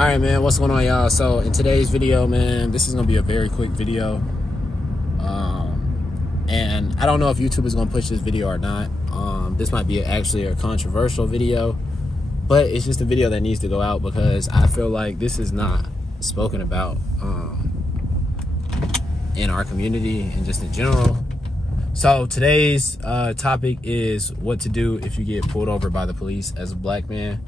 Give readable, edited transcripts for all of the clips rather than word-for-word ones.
Alright, man, what's going on, y'all? So in today's video, man, this is gonna be a very quick video, and I don't know if YouTube is gonna push this video or not. This might be actually a controversial video, but it's just a video that needs to go out because I feel like this is not spoken about in our community and just in general. So today's topic is what to do if you get pulled over by the police as a black man.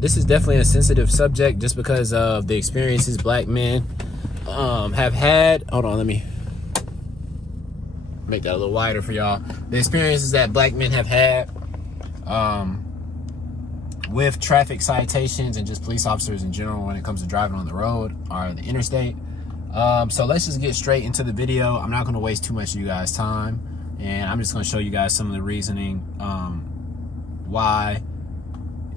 This is definitely a sensitive subject just because of the experiences black men have had. Hold on, let me make that a little wider for y'all. The experiences that black men have had with traffic citations and just police officers in general when it comes to driving on the road or the interstate. So let's just get straight into the video. I'm not going to waste too much of you guys' time, and I'm just going to show you guys some of the reasoning why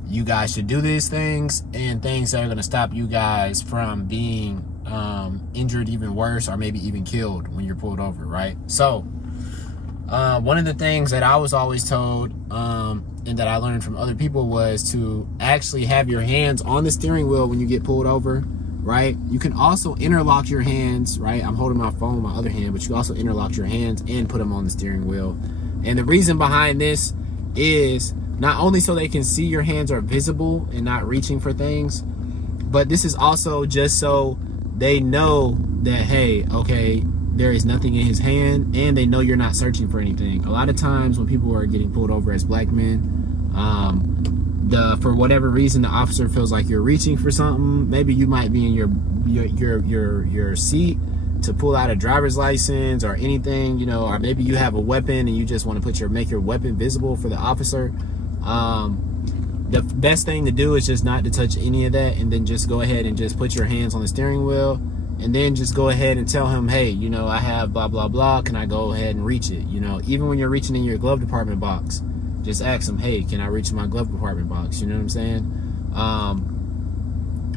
you guys should do these things and things that are going to stop you guys from being injured even worse or maybe even killed when you're pulled over, right? So one of the things that I was always told and that I learned from other people was to actually have your hands on the steering wheel when you get pulled over, right? You can also interlock your hands, right? I'm holding my phone with my other hand, but you can also interlock your hands and put them on the steering wheel. And the reason behind this is not only so they can see your hands are visible and not reaching for things, but this is also just so they know that, hey, okay, there is nothing in his hand, and they know you're not searching for anything. A lot of times when people are getting pulled over as black men, for whatever reason, the officer feels like you're reaching for something. Maybe you might be in your seat to pull out a driver's license or anything, you know, or maybe you have a weapon and you just want to make your weapon visible for the officer. The best thing to do is just not to touch any of that, and then just go ahead and just put your hands on the steering wheel, and then just go ahead and tell him, hey, you know, I have blah blah blah, can I go ahead and reach it? You know, even when you're reaching in your glove department box, just ask him, hey, can I reach my glove department box? You know what I'm saying?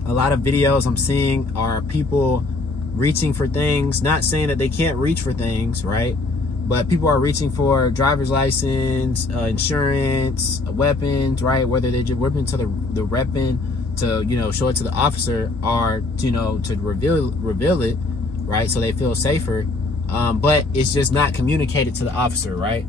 A lot of videos I'm seeing are people reaching for things, not saying that they can't reach for things, right? But people are reaching for driver's license, insurance, weapons, right? Whether they're just whipping to the weapon to, you know, show it to the officer, or, you know, to reveal it, right? So they feel safer. But it's just not communicated to the officer, right?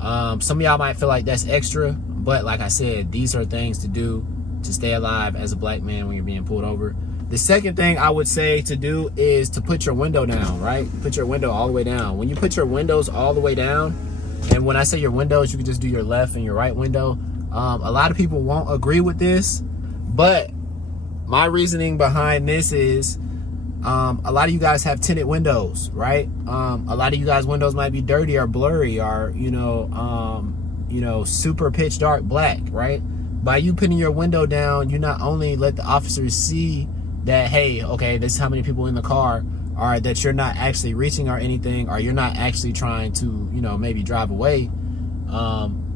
Some of y'all might feel like that's extra, but like I said, these are things to do to stay alive as a black man when you're being pulled over. The second thing I would say to do is to put your window down, right? Put your window all the way down. When you put your windows all the way down, and when I say your windows, you can just do your left and your right window. A lot of people won't agree with this, but my reasoning behind this is a lot of you guys have tinted windows, right? A lot of you guys' windows might be dirty or blurry or, you know, super pitch dark black, right? By you putting your window down, you not only let the officers see that, hey, okay, this is how many people in the car, or that you're not actually reaching or anything, or you're not actually trying to, you know, maybe drive away.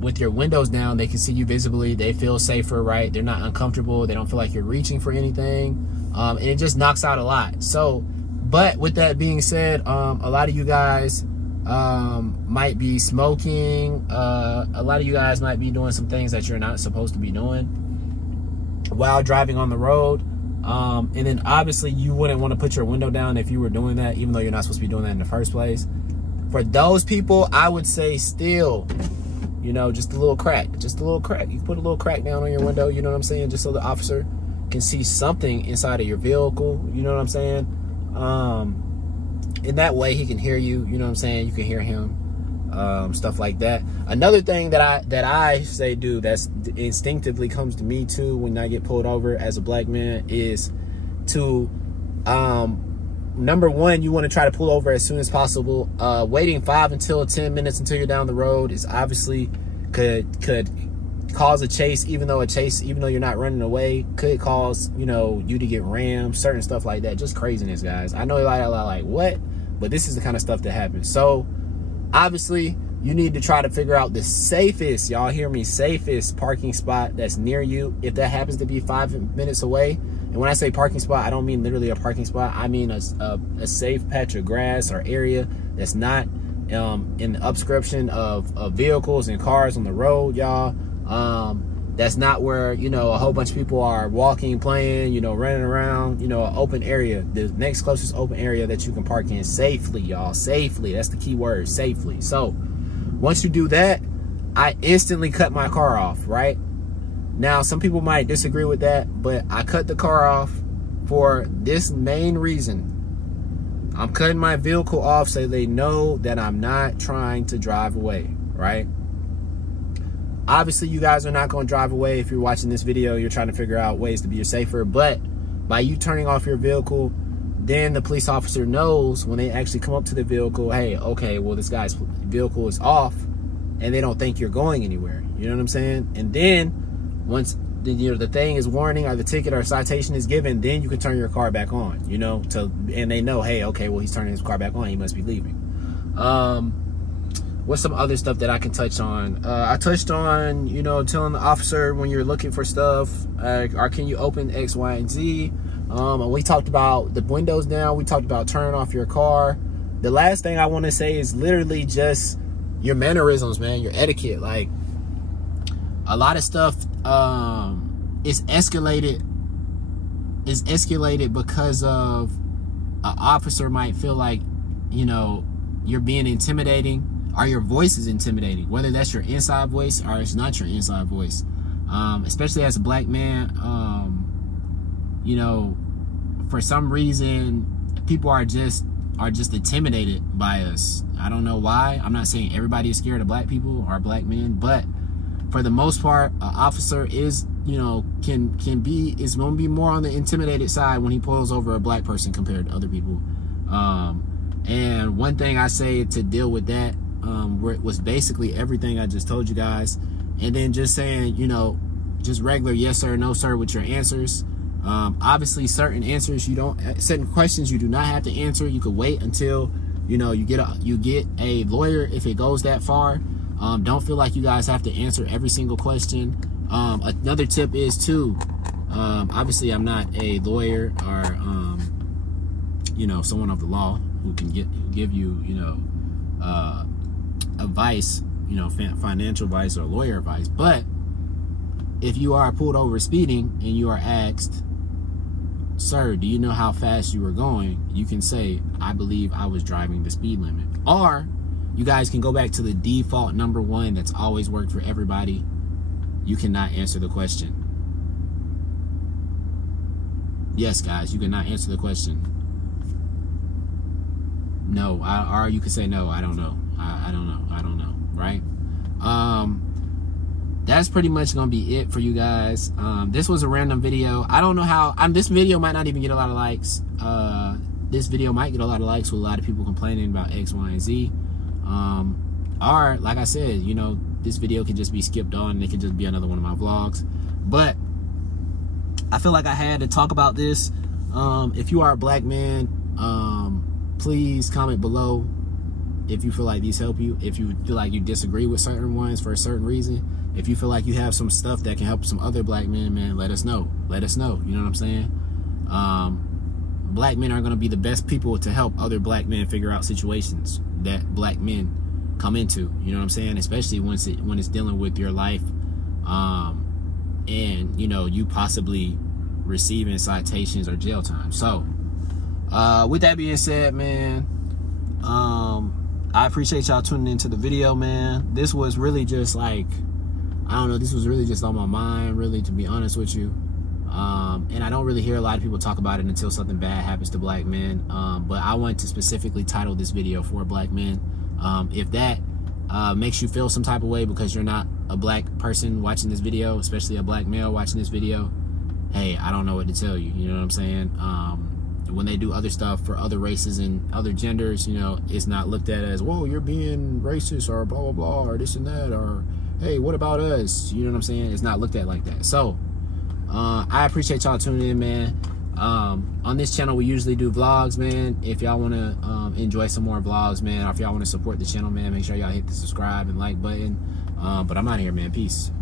With your windows down, they can see you visibly. They feel safer, right? They're not uncomfortable. They don't feel like you're reaching for anything. And it just knocks out a lot. So, but with that being said, a lot of you guys might be smoking. A lot of you guys might be doing some things that you're not supposed to be doing while driving on the road. And then obviously you wouldn't want to put your window down if you were doing that, even though you're not supposed to be doing that in the first place. For those people, I would say still, you know, just a little crack, You can put a little crack down on your window, you know what I'm saying? Just so the officer can see something inside of your vehicle, you know what I'm saying? In that way he can hear you, you know what I'm saying? You can hear him, stuff like that. Another thing that I say do that's instinctively comes to me too when I get pulled over as a black man is to number one, you want to try to pull over as soon as possible. Waiting 5 until 10 minutes until you're down the road is obviously could cause a chase, even though you're not running away, could cause, you know, you to get rammed, certain stuff like that. Just craziness, guys. I know a lot like what, but this is the kind of stuff that happens. So obviously you need to try to figure out the safest, y'all hear me, safest parking spot that's near you. If that happens to be 5 minutes away, and when I say parking spot, I don't mean literally a parking spot. I mean a safe patch of grass or area that's not in the obstruction of vehicles and cars on the road, y'all. That's not where, you know, a whole bunch of people are walking, playing, you know, running around, you know, an open area. The next closest open area that you can park in safely, y'all. Safely. That's the key word, safely. So once you do that, I instantly cut my car off, right? Now, some people might disagree with that, but I cut the car off for this main reason. I'm cutting my vehicle off so they know that I'm not trying to drive away, right? Obviously, you guys are not going to drive away. If you're watching this video, you're trying to figure out ways to be safer. But by you turning off your vehicle, then the police officer knows when they actually come up to the vehicle, hey, okay, well, this guy's vehicle is off, and they don't think you're going anywhere. You know what I'm saying? And then once the thing is warning or the ticket or citation is given, then you can turn your car back on, you know, and they know, hey, okay, well, he's turning his car back on. He must be leaving. What's some other stuff that I can touch on? I touched on, you know, telling the officer when you're looking for stuff, or can you open X, Y, and Z? And we talked about the windows down. We talked about turning off your car. The last thing I want to say is literally just your mannerisms, man, your etiquette. Like, a lot of stuff is escalated because of an officer might feel like, you know, you're being intimidating, or your voice is intimidating, whether that's your inside voice or it's not your inside voice. Especially as a black man, you know, for some reason, people are just intimidated by us. I don't know why. I'm not saying everybody is scared of black people or black men, but for the most part, an officer is, you know, is going to be more on the intimidated side when he pulls over a black person compared to other people. And one thing I say to deal with that, was basically everything I just told you guys, and then just saying, you know, just regular yes sir, no sir with your answers. Obviously, certain questions you do not have to answer. You could wait until, you know, you get a lawyer if it goes that far. Don't feel like you guys have to answer every single question. Another tip is too, obviously I'm not a lawyer or you know, someone of the law who can give you, you know, advice, you know, financial advice or lawyer advice. But if you are pulled over speeding and you are asked, sir, do you know how fast you were going? You can say, I believe I was driving the speed limit. Or you guys can go back to the default number one that's always worked for everybody. You cannot answer the question. Yes, guys, you cannot answer the question. No, or you could say no, I don't know. I don't know, right? That's pretty much gonna be it for you guys. This was a random video. I don't know how, this video might not even get a lot of likes. This video might get a lot of likes with a lot of people complaining about X, Y, and Z. Or, like I said, you know, this video could just be skipped on and it could just be another one of my vlogs. But I feel like I had to talk about this. If you are a black man, please comment below if you feel like these help you. If you feel like you disagree with certain ones for a certain reason. If you feel like you have some stuff that can help some other black men, man, let us know. Let us know. You know what I'm saying? Black men are going to be the best people to help other black men figure out situations that black men come into. You know what I'm saying? Especially when it's dealing with your life, and, you know, you possibly receiving citations or jail time. So, with that being said, man, I appreciate y'all tuning into the video, man. This was really just like, I don't know, this was really just on my mind, really, to be honest with you. And I don't really hear a lot of people talk about it until something bad happens to black men. But I want to specifically title this video for black men. If that makes you feel some type of way because you're not a black person watching this video, especially a black male watching this video, hey, I don't know what to tell you. You know what I'm saying? When they do other stuff for other races and other genders, you know, it's not looked at as, whoa, you're being racist or blah, blah, blah, or this and that, or, hey, what about us? You know what I'm saying? It's not looked at like that. So, I appreciate y'all tuning in, man. On this channel, we usually do vlogs, man. If y'all want to enjoy some more vlogs, man, or if y'all want to support the channel, man, make sure y'all hit the subscribe and like button. But I'm out of here, man. Peace.